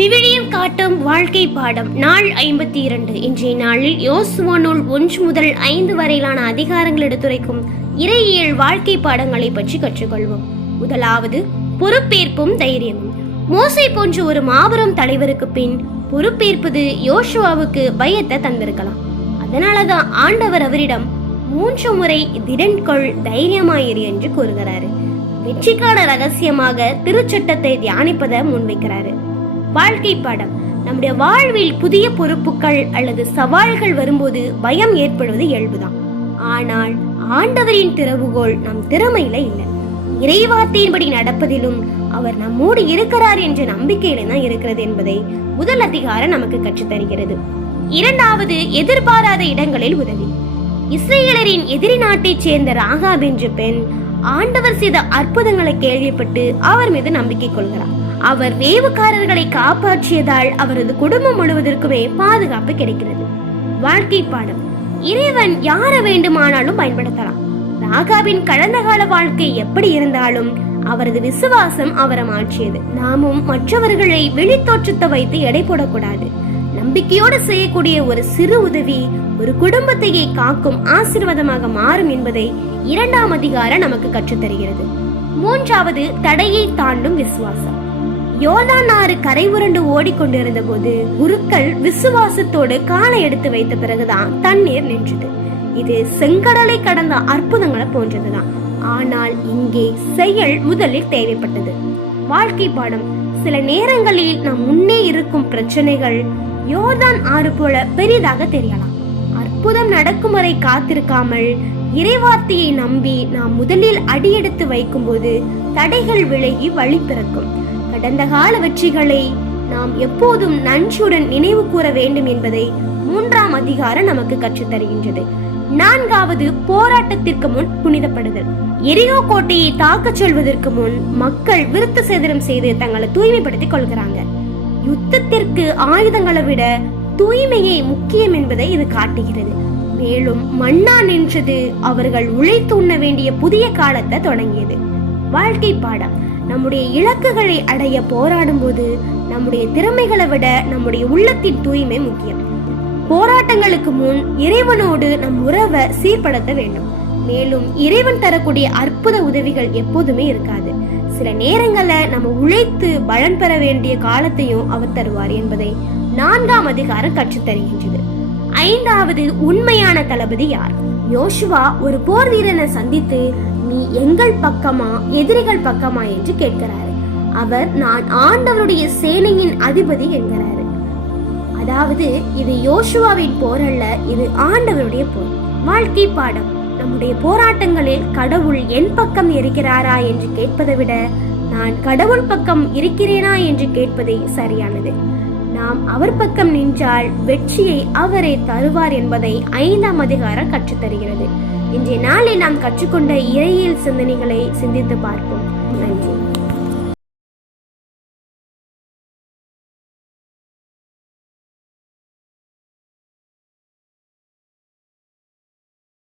விவிலியம் காட்டும் வாழ்க்கை பாடம் நாள் 52. இன்றைய நாளில் யோசுவா நூல் 1 முதல் 5 வரையிலான அதிகாரங்கள் எடுத்துரைக்கும் இறையியல் வாழ்க்கை பாடங்களை பற்றி கற்றுக்கொள்வோம். முதலாவது, பொறுப்பேற்பும் தைரியமும். மோசே போன்ற ஒரு மாபெரும் தலைவருக்கு பின் பொறுப்பேற்பது யோசுவாவுக்கு பயத்தை தந்திருக்கலாம். அதனாலதான் ஆண்டவர் அவரிடம் 3 முறை திடன்கொள், தைரியமாயிரு என்று கூறுகிறாரு. வெற்றிக்கான ரகசியமாக திருச்சட்டத்தை தியானிப்பதை முன்வைக்கிறாரு. வாழ்க்கை பாடம். நம்முடைய வாழ்வில் புதிய பொறுப்புகள் அல்லது சவால்கள் வரும்போது பயம் ஏற்படுவது இயல்புதான். ஆனால் ஆண்டவரின் திறவுகோல் நம் திறமையில இல்லை, இறைவார்த்தையின்படி நடப்பதிலும் அவர் நம்மோடு இருக்கிறார் என்ற நம்பிக்கையில தான் இருக்கிறது என்பதை முதல் அதிகாரம் நமக்கு கற்றுத்தருகிறது. இரண்டாவது, எதிர்பாராத இடங்களில் உதவி. இஸ்ரேலரின் எதிரி நாட்டைச் சேர்ந்த ராகாப் என்ற பெண் ஆண்டவர் செய்த அற்புதங்களை கேள்விப்பட்டு அவர் மீது நம்பிக்கை கொள்கிறார். அவர் வேவுக்காரர்களை காப்பாற்றியதால் அவரது குடும்பம் முழுவதற்குமே பாதுகாப்பு கிடைக்கிறது. வாழ்க்கை பாடம். இறைவன் யாரை வேண்டுமானாலும் பயன்படுத்தலாம். ராகாவின் கடந்த கால வாழ்க்கை எப்படி இருந்தாலும் அவரது விசுவாசம் அவரை மாற்றியது. நாமும் மற்றவர்களை வெளித்தோற்றத்தை வைத்து எடை போடக்கூடாது. நம்பிக்கையோடு செய்யக்கூடிய ஒரு சிறு உதவி ஒரு குடும்பத்தையே காக்கும் ஆசீர்வாதமாக மாறும் என்பதை 2ஆம் அதிகாரம் நமக்கு கற்றுத்தருகிறது. மூன்றாவது, தடையை தாண்டும் விசுவாசம். யோர்தான் ஆறு கரை உருண்டு ஓடிக்கொண்டிருந்த போது குருக்கள் விசுவாசத்தோடு காலை எடுத்து வைத்த பிறகுதான் தண்ணீர் நின்றது. இது செங்கடலை கடந்த அற்புதங்களை போன்றதுதான். ஆனால் இங்கே செயல் முதலில் தேவைப்பட்டது. வாழ்க்கை பாடம். சில நேரங்களில் நம் முன்னே இருக்கும் பிரச்சனைகள் யோர்தான் ஆறு போல பெரிதாக தெரியலாம். அற்புதம் நடக்கும் வரை காத்திருக்காமல் இறைவார்த்தையை நம்பி நாம் முதலில் அடியெடுத்து வைக்கும் போது தடைகள் விலகி வழி பிறக்கும். கடந்த கால வெற்றிகளை நாம் எப்போதும் நன்றியுடன் நினைவு கூற வேண்டும் என்பதை 3ஆம் அதிகாரம் நமக்கு கற்றுத்தருகின்றது. நான்காவது, போராட்டத்திற்கு முன் புனிதப்படுதல். எரிகோ கோட்டையை தாக்கச் செல்வதற்கு முன் மக்கள் விருத்த சேதனம் செய்து தங்களை தூய்மைப்படுத்திக் கொள்கிறாங்க. யுத்தத்திற்கு ஆயுதங்களை விட தூய்மையே முக்கியம் என்பதை இது காட்டுகிறது. மேலும் மன்னா நின்றது அவர்கள் உழைத்து உண்ண வேண்டிய புதிய காலத்தை தொடங்கியது. வாழ்க்கை பாடம். நம்முடைய இலக்குகளை அடைய போராடும் போது நம்முடைய திறமைகளை விட நம்முடைய உள்ளத்தின் தூய்மை முக்கியம். போராட்டங்களுக்கு முன் இறைவனோடு நம் உறவை சீர்படுத்த வேண்டும். மேலும் இறைவன் தரக்கூடிய அற்புத உதவிகள் எப்போதுமே இருக்காது. சில நேரங்கள்ல நம்ம உழைத்து பலன் பெற வேண்டிய காலத்தையும் அவர் தருவார் என்பதை 4ஆம் அதிகாரம் கற்றுத்தருகின்றது. 5வது, உண்மையான தளபதி யார்? யோசுவா ஒரு போர் வீரனை சந்தித்து, நீ எங்கள் பக்கமா எதிரிகள் பக்கமா என்று கேட்கிறாரு. அவர், நான் ஆண்டவருடைய சேனையின் அதிபதி என்கிறாரு. அதாவது இது யோசுவாவின் போர் அல்ல, இது ஆண்டவருடைய போர். வாழ்க்கை பாடம். நம்முடைய போராட்டங்களில் கடவுள் என் பக்கம் இருக்கிறாரா என்று கேட்பதை விட நான் கடவுள் பக்கம் இருக்கிறேனா என்று கேட்பதே சரியானது. நாம் அவர் பக்கம் நின்றால் வெற்றியை அவரே தருவார் என்பதை 5ஆம் அதிகாரம் கற்றுத்தருகிறது. இன்றைய நாளில் நாம் கற்றுக்கொண்ட இறையியல் சிந்தனைகளை சிந்தித்து பார்ப்போம். நன்றி.